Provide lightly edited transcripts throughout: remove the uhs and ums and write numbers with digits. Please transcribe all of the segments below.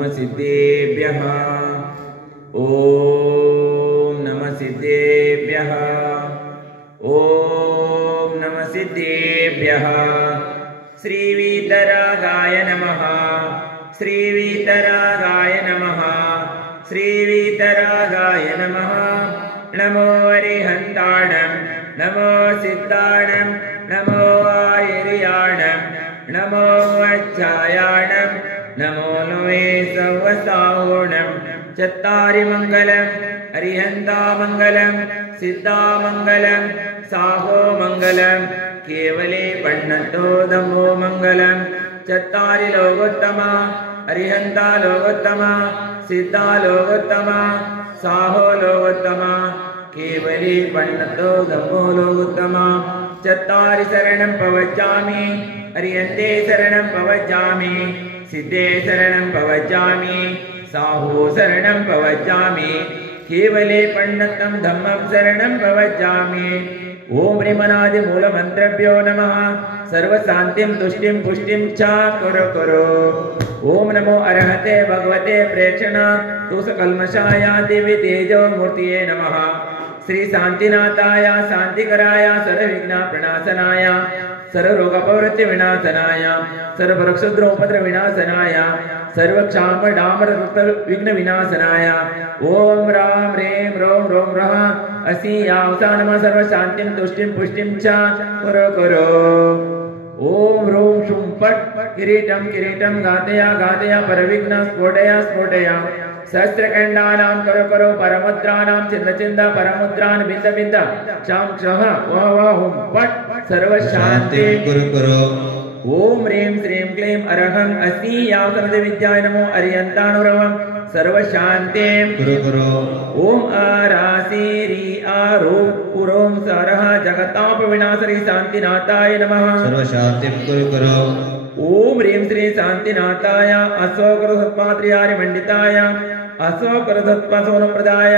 नमः सिद्धेभ्यः ओम नमः सिद्धेभ्यः ओम नमः सिद्धेभ्यः श्री वीतरागाय नमः श्री वीतरागाय नमः श्री वीतरागाय नमः नमो अरिहन्ताणं नमो सिद्धाणं नमो आयर्याणं नमो अच्छायाणं नमो लोये सवसाहोणं चत्तारि मंगलम् अरिहन्ता मंगलम् सिद्धा मंगलम् साहो मंगलम् केवले पण्णतो दम्भो मंगलम् चत्तारि लोकोत्तमा अरिहन्ता लोकोत्तमा सिद्धा लोकोत्तमा साहो लोकोत्तमा केवले पण्णतो दम्भो लोकोत्तमा चत्तारि शरणं पवज्जामि अरिहन्ते शरणं पवज्जामि सिद्धे शरणं पवज्जामि साहो शरणं पवज्जामि केवले पण्णतं धम्मं शरणं पवज्जामि ओम ह्रीमनादि मूल मंत्रभ्यो नमः सर्वशान्तिं तुष्टिं पुष्टिं च करो ओम नमो अरहते भगवते प्रेक्षणा तुषकल्मषाय दिव्य तेजो मूर्तिये नमः श्री शांतिनाथाय शांतिकराय सर्वविघ्न प्रणाशनाय सर्वरोगपवृत्ति विनाशनाय सर्ववृक्षद्रोपद्र विनाशनाय सर्वक्षाम डामर विघ्न विनाशनाय ओम राम ह्रीं रोम रोम रः असि यावसा नमः सर्वशान्तिं तुष्टिं पुष्टिं च करो ओम रोम शुं पट किरीटं किरीटं गातया गातया परविघ्न स्फोटया स्फोटया सहस्रखण्डानां करो परमुद्राणां चिन्द चिन्द परमुद्रान् बिन्द बिन्द क्षां क्षः वः वः हुं पट सर्वशान्ति करो ओम ह्रीं श्रीं क्लीं अरहं अस्ति यावसनद विद्याय नमो अरियन्तानुरवं सर्वशान्तिं करो ओम आरासी री आरो पुरोम सरः जगताप विनाशरी शांतिनाथाय नमः सर्वशान्तिं करो ओम ह्रीं श्री शांतिनाथाय अशोकर सत्पात्र्यारि मंडिताय अशोकर सत्पासोनप्रदाय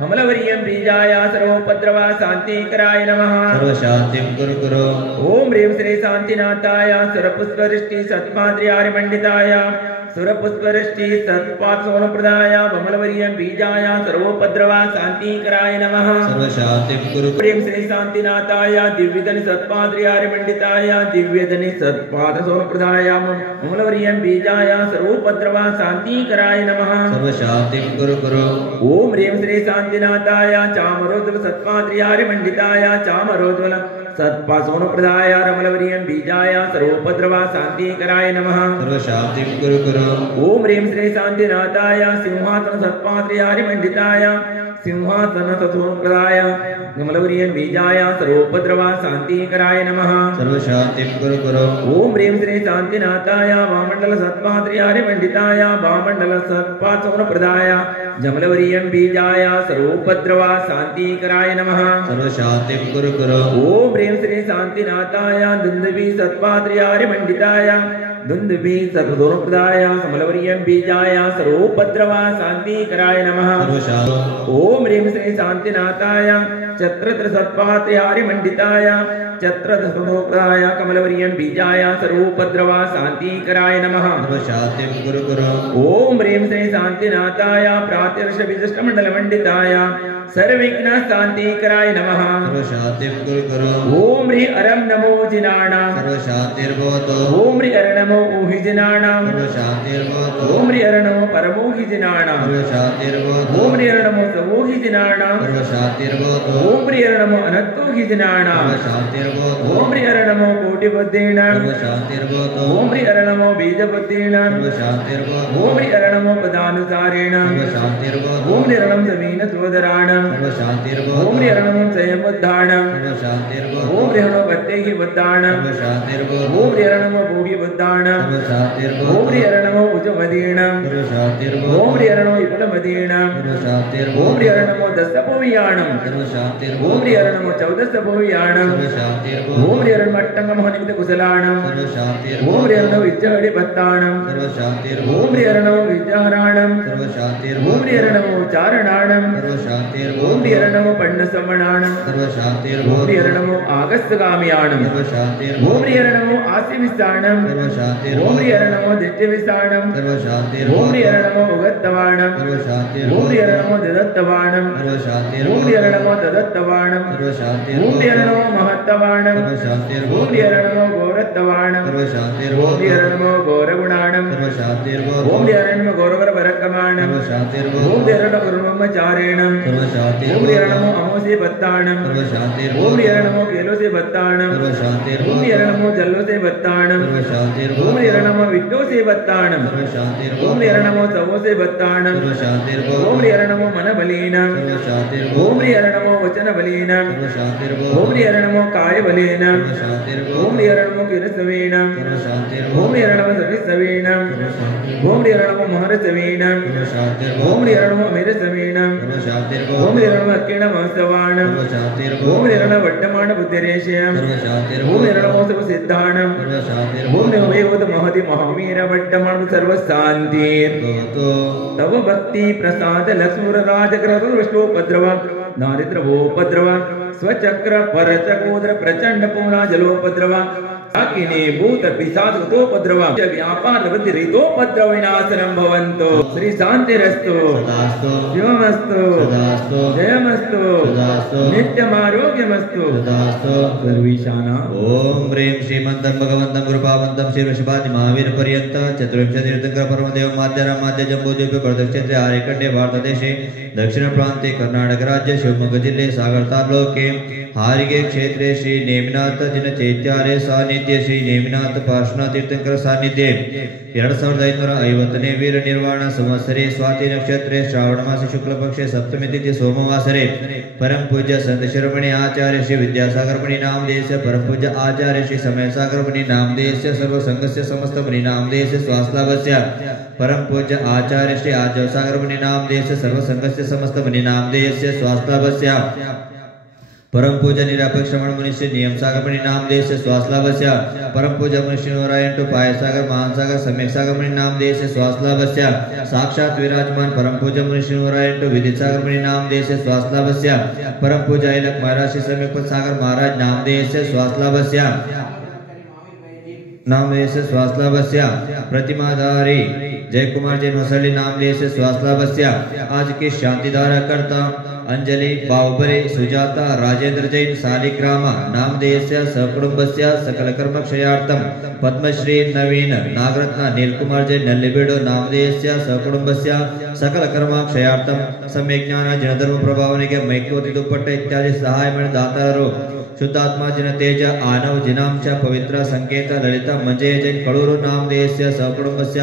हमलवर्यं बीजाय सर्वोपद्रवा शांतिकराय नमः सर्वशान्तिं करो ओम ह्रीं श्री शांतिनाथाय सुरपुष्पवृष्टि सत्पात्र्यारि मंडिताय सुरपुष्पवृष्टि सत्पासोनप्रदाय हमलवर्यं बीजाय सर्वोपद्रवा शांतिकराय नमः सर्वशान्तिं करो ह्रीं श्री शांतिनाथाय दिव्यधनि सत्पात्र्यारि मंडिताय दिव्यधनि सत्पादसोनप्रदाय हमलवर्यं बीजाय सर्वोपद्रवा शांतिकराय नमः सर्वशान्तिं करो ओम ह्रीं श्री शांतिनाथाय चामरोज्वल सत्पात्र्यारि मंडिताय चामरोज्वल सत्पासोनप्रदाय रमलवर्यं बीजाय सर्वोपद्रवा शांतिकराय नमः सर्वशान्तिं करो ओम ह्रीं श्री शांतिनाथाय सिंहासन सत्पात्र्यारि मंडिताय सिंहासन सत्सोनप्रदाय रमलवर्यं बीजाय सर्वोपद्रवा शांतिकराय नमः सर्वशान्तिं करो ओम ह्रीं श्री शांतिनाथाय वामंडल सत्पात्र्यारि मंडिताय वामंडल सत्पासोनप्रदाय जमलवर्यं बीजाय सर्वोपद्रवा शांतिकराय नमः सर्वशान्तिं करो ओम ह्रीं श्री शांतिनाथाय दुन्दुभि सत्पात्र्यारि मंडिताय दुन्दुभि सत्सोनप्रदाय समलवर्यं बीजाय सर्वोपद्रवा शांतिकराय नमः ओम ह्रीं श्री शांतिनाथाय चत्रत्र सत्पात्र्यारि मंडिताय चत्रत्र सत्सोनप्रदाय कमलवर्यं बीजाय सर्वोपद्रवा शांतिकराय नमः सर्वशान्तिं करो ओम ह्रीं श्री शांतिनाथाय प्रातिर्ष विशिष्ट मंडल मंडिताय सर्वविघ्न शांतिकराय नमः सर्वशान्तिं करो ओम ह्रीं अरं नमो जिनाणां सर्वशान्तिर्भवतु ओम ह्रीं अरं नमो ऊहि जिनाणां सर्वशान्तिर्भवतु ओम ह्रीं अरं नमो परमोहि जिनाणां सर्वशान्तिर्भवतु ओम ह्रीं अरं नमो सवोहि जिनाणां सर्वशान्तिर्भवतु ओम ह्रीं अरं नमो अनन्तोहि जिनाणां सर्वशान्तिर्भवतु ओम ह्रीं अरं नमो कोटिबुद्धीनां सर्वशान्तिर्भवतु ओम ह्रीं अरं नमो बीजबुद्धीनां सर्वशान्तिर्भवतु ओम ह्रीं अरं नमो पदानुसारेणां सर्वशान्तिर्भवतु ओम ह्रीं अरं नमो समीन सोदराणां सर्वशान्तिर्भवतु ओम ह्रीं अरं नमो संयमबुद्धाणां सर्वशान्तिर्भवतु ओम ह्रीं अरं नमो प्रत्येहि बुद्धाणां सर्वशान्तिर्भवतु ओम ह्रीं अरं नमो भोगि बुद्धाणां सर्वशान्तिर्भवतु ओम ह्रीं अरं नमो उजमदीनां सर्वशान्तिर्भवतु ओम ह्रीं अरं नमो विपुलमदीनां सर्वशान्तिर्भवतु ओम ह्रीं अरं नमो दशभुवियाणां सर्वशान्तिर्भवतु ओम ह्रीं अरं नमो चौदशभुवियाणां सर्वशान्तिर्भवतु ओम ह्रीं अरं मट्टङ्गमोहनिमित्त कुशलाणां सर्वशान्तिर्भवतु ओम ह्रीं अरं नमो विद्याहरि भक्ताणां सर्वशान्तिर्भवतु ओम ह्रीं अरं नमो विद्याहराणां सर्वशान्तिर्भूषणाणं सर्वशान्तिर्भूषणाणं ओम हरि नमो चारणाणं सर्वशान्तिर्भूषणाणं ओम हरि नमो पण्डसमणाणं सर्वशान्तिर्भूषणाणं ओम हरि नमो आगस्तगामियाणं सर्वशान्तिर्भूषणाणं ओम हरि नमो आसिविस्ताणं सर्वशान्तिर्भूषणाणं ओम हरि नमो दित्यविस्ताणं सर्वशान्तिर्भूषणाणं ओम हरि नमो उगत्तवाणं सर्वशान्तिर्भूषणाणं ओम हरि नमो ददत्तवाणं सर्वशान्तिर्भूषणाणं ओम हरि नमो ददत्तवाणं सर्वशान्तिर्भूषणाणं ओम हरि नमो महत्तवाणं सर्वशान्तिर्भूषणाणं ओम हरि नमो गौरत्तवाणं सर्वशान्तिर्भूषणाणं ओम हरि नमो गौरगुणाणं सर्वशान्तिर्भूषणाणं ओम हरि नमो गौरवरवरकमाणं सर्वशान्तिर्भूषणाणं ओम हरि नमो गुरुमचारेणं ओम हरि नमो अमोसे बत्ताणं ओम हरि नमो केलोसे बत्ताणं ओम हरि नमो जल्लोसे बत्ताणं ओम हरि नमो विट्टोसे बत्ताणं ओम हरि नमो सवोसे बत्ताणं ओम हरि नमो मनबलीनं ओम हरि नमो वचनबलीनं ओम हरि नमो कायबलीनं ओम हरि नमो किरसवेनं ओम हरि नमो सविसवेनं ओम हरि नमो महरसवेनं ओम हरि नमो अमिरसवेनं ओम हरि नमो अक्किणमहसवाणं ओम हरि नमो वड्डमाण बुद्धिरेशयं ओम हरि नमो सर्वसिद्धाणं ओम नमो वेद महति महावीर वड्डमाण सर्वशान्तिर् तव भक्ति प्रसाद लक्ष्मण राजग्रह विष्णुपद्रव दारिद्र्योपद्रव स्वचक्र परचकोद्र प्रचंड पूर्णा जलोपद्रव अकिने भूत पिशाच कृतोपद्रव व्यापार वृद्धिरितोपद्रव विनाशनं भवन्तु श्री शान्तिरस्तु सदास्तु शिवमस्तु सदास्तु जयमस्तु सदास्तु नित्यमारोग्यमस्तु सदास्तु सर्वेशाना ओम ह्रीं श्रीमन्तं भगवन्तं कृपावन्तं श्री वृषभादि महावीर पर्यन्त चतुर्विंशति तीर्थंकर परमदेव माध्यराम माध्य जम्बूद्वीप प्रदक्षिणे आर्यखण्डे भारतदेशे दक्षिण प्रान्ते कर्नाटक राज्य शिवमोग्ग जिल्ले सागर तालुके हारिगे क्षेत्रे श्री नेमिनाथ जिन चैत्यालय सानिध्य श्री नेमिनाथ पार्श्वनाथ तीर्थंकर सानिध्य 2550ನೇ ವೀರ ನಿರ್ವಾಣ ಸಂವತ್ಸರೆ ಸ್ವಾತಿ ನಕ್ಷತ್ರೆ ಶ್ರಾವಣ ಮಾಸ ಶುಕ್ಲ ಪಕ್ಷೆ ಸಪ್ತಮಿ ತಿಥಿ ಸೋಮವಾಸರೆ परम पूज्य संत शिरोमणि आचार्य श्री विद्यासागर मुनि नामदेश परम पूज्य आचार्य श्री समय सागर मुनि नामदेश सर्व संघस्य समस्त मुनि नामदेश स्वास्लावस्य परम पूज्य आचार्य श्री आजव सागर मुनि नामदेश सर्व संघस्य समस्त मुनि नामदेश स्वास्लावस्य परम पूज्य निरापेक्ष श्रवण मुनि श्री नियम सागर मुनि नामदेश स्वास्लावस्य परम पूज्य मुनि श्री नारायण टू पाय सागर महासागर सम्यक सागर मुनि नामदेश स्वास्लावस्य साक्षात विराजमान परम पूज्य मुनि श्री नारायण टू विदित सागर मुनि नामदेश स्वास्लावस्य परम पूज्य ऐलक महाराज श्री सम्यक सागर महाराज नामदेश स्वास्लावस्य नामदेश स्वास्लावस्य प्रतिमाधारी जय कुमार जैन हसली नामदेश स्वास्लावस्य आज की शांतिधारा करता अंजलि बाहुबली सुजाता राजेंद्र जैन सालिग्राम नामदेयस्य सकुटुंबस्य सकल कर्म क्षयार्थं पद्मश्री नवीन नागरत्न नीलकुमार जैन नल्लिबीडु नामदेयस्य सकुटुंबस्य सकल कर्म क्षयार्थं सम्यक ज्ञान जनधर्म प्रभावनिಗೆ ಮೈಕೋತಿ ದುಪ್ಪಟ್ಟ ಇತ್ಯಾದಿ ಸಹಾಯ ಮಾಡಿದ ದಾತಾರರು ಶುದ್ಧಾತ್ಮ ಜನ ತೇಜ ಆನವ ಜಿನಾಂಶ ಪವಿತ್ರ ಸಂಕೇತ ಲಲಿತ ಮಂಜಯ ಜೈನ್ ಕಳೂರು ನಾಮದೇಯस्य ಸಕುಟುಂಬस्य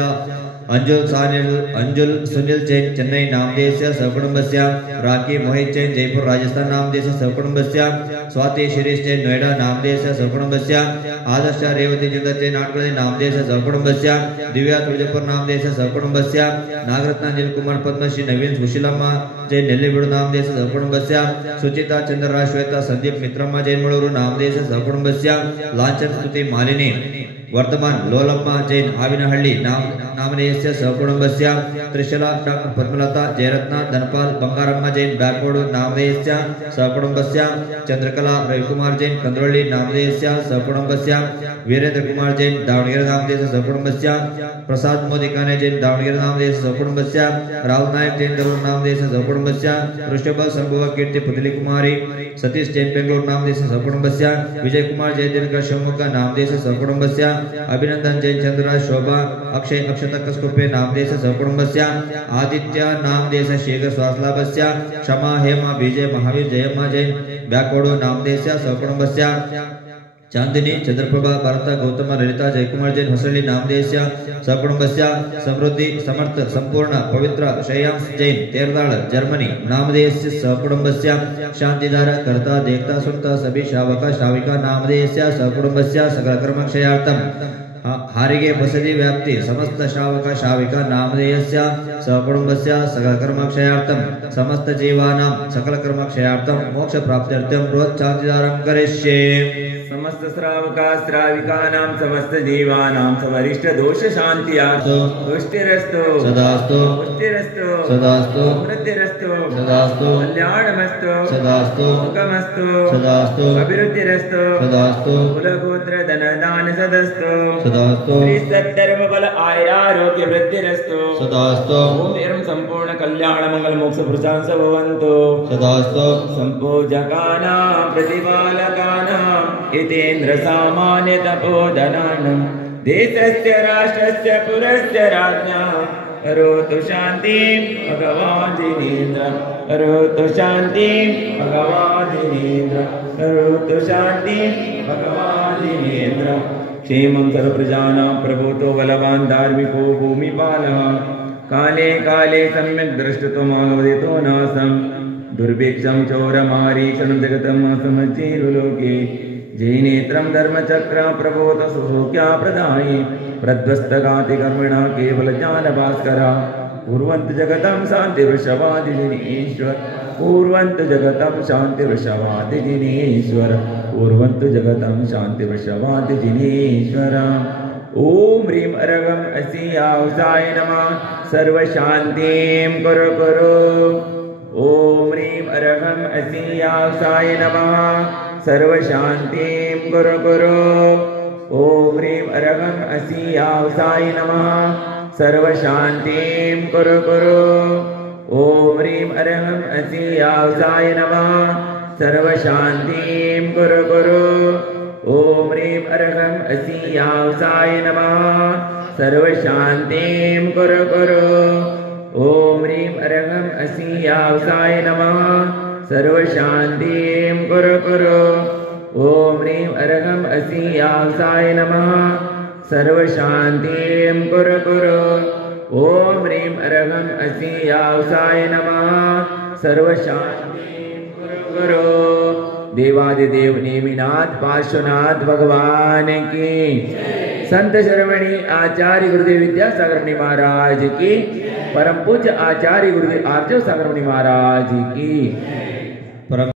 अंजुल सुनील जैन चेन्नई नामदेश सकुटुंबस्य राखी मोहित जैन जयपुर राजस्थान नामदेश सकुटुंबस्य स्वाति शिरीष जैन नोएडा नामदेश सकुटुंबस्य आदर्श रेवती जगत जैन नाटकळी नामदेश सकुटुंबस्य दिव्या तुळजापूर नामदेश सकुटुंबस्य नागरत्न नीलकुमार पद्मश्री नवीन सुशीलम्म जैन नेल्लिबीडु नामदेश सकुटुंबस्य सुचिता चंद्रराज श्वेता संदीप मित्रम्म जैन मळूरु नामदेश सकुटुंबस्य लांछन स्तुति मालिनी वर्तमान लोलम्मा जैन आविनहಳ್ಳಿ नामदेयस्य सकुटुंबस्य त्रिशला डॉक्टर पद्मलता जयरत्न धनपाल बंगारम्म जैन बैकोडु नामदेयस्य सकुटुंबस्य चंद्रकला रविकुमार जैन कंद्रोळ्ळि नामदेयस्य सकुटुंबस्य वीरेंद्र कुमार जैन दावणಗೆರೆ नामदेयस्य सकुटुंबस्य प्रसाद मोदिकाने जैन दावणಗೆರೆ नामदेयस्य सकुटुंबस्य राव नायक जैन दरूर नामदेयस्य सकुटुंबस्य वृषभ संभव कीर्ति पुतली कुमारी सतीश जैन बेंगलूर नामदेयस्य सकुटुंबस्य विजय कुमार जैन दिनकर शिवमोग्ग नामदेयस्य सकुटुंबस्य अभिनंदन जैन चंद्रराज शोभा अक्षय अक्षत कसकुपे नामदेश सकुटुंबस्य आदित्य नामदेश शेखर स्वास्लाभस्य क्षमा हेमा विजय महावीर जयम्मा जैन बैकोडु नामदेश सकुटुंबस्य चांदिनी चंद्रप्रभा भारत गौतम ललिता जयकुमार जैन हसली नामदेश सकुटुंबस्य समृद्धि समर्थ संपूर्ण पवित्र श्रेयांश जैन तेरदाळ जर्मनी नामदेश सकुटुंबस्य शांतिधारा कर्ता देखता सुनता सभी श्रावक श्राविका नामदेश सकुटुंबस्य सकल कर्म क्षयार्थं हारिगे बसदी व्याप्ति समस्त श्रावक श्राविका नामदेयस्य सकुटुंबस्य सकल कर्म क्षयार्थं समस्त जीवानां सकल कर्म क्षयार्थं मोक्ष प्राप्त्यर्थं रोज शांतिधारं करिष्ये समस्त श्रावका श्राविकानां समस्त जीवानां समरिष्ट दोष शान्त्यास्तु तुष्टिरस्तु सदास्तु पुष्टिरस्तु सदास्तु वृद्धिरस्तु सदास्तु कल्याणमस्तु सदास्तु सुखमस्तु सदास्तु अभिवृद्धिरस्तु सदास्तु कुलगोत्र धनदान सदस्तु सदास्तु श्री सद्धर्म बल आयुरारोग्य वृद्धिरस्तु सदास्तु ओम एवं संपूर्ण कल्याण मंगल मोक्ष प्रशांत भवन्तु सदास्तु संपूजकानां प्रतिपालकानां इतेन्द्र सामान्य तपोधनानां देशस्य राष्ट्रस्य पुरस्य राज्ञा करोतु शान्तिं भगवान् जिनेन्द्र करोतु शान्तिं भगवान् जिनेन्द्र करोतु शान्तिं भगवान् जिनेन्द्र क्षेमं सर्वप्रजानां प्रभूतो बलवान् धार्मिको भूमिपालः काले काले सम्यक् द्रष्टुत्वमावदितो नासं दुर्भिक्षं चौरमारीक्षणं जगतम् असमचीरुलोके जैनेत्रं धर्मचक्र प्रबोध सुसौख्या प्रदायि प्रध्वस्तगाति कर्मिणा केवलज्ञानभास्करा कुर्वन्तु जगतं शान्तिवृषवादिजिनेश्वर कुर्वन्तु जगतं शान्तिवृषवादिजिनेश्वर कुर्वन्तु जगतं शान्तिवृषवादिजिनेश्वर ओम ह्रीं अरगम असियावसाय नमः सर्वशान्तिं कुरु कुरु ओम ह्रीं अरगम असियावसाय नमः सर्वशान्तिं कुरु कुरु ओम ह्रीं अरगम असियावसाय नमः सर्वशान्तिं कुरु कुरु ओम ह्रीं अरगम असियावसाय नमः सर्वशान्तिं कुरु कुरु ओम ह्रीं अरहं असियावसाय नमः सर्वशान्तिं कुरु कुरु ओम ह्रीं अरहं असियावसाय नमः सर्वशान्तिं कुरु कुरु ओम ह्रीं अरहं असियावसाय नमः सर्वशान्तिं कुरु कुरु ओम ह्रीं अरहं असियावसाय नमः सर्वशान्तिं कुरु कुरु देवादिदेव नेमिनाथ पार्श्वनाथ भगवान की संत शर्वणी आचार्य गुरुदेव विद्यासागर मुनि महाराज की परम पूज्य आचार्य गुरुदेव आर्जव सागर मुनि महाराज की परम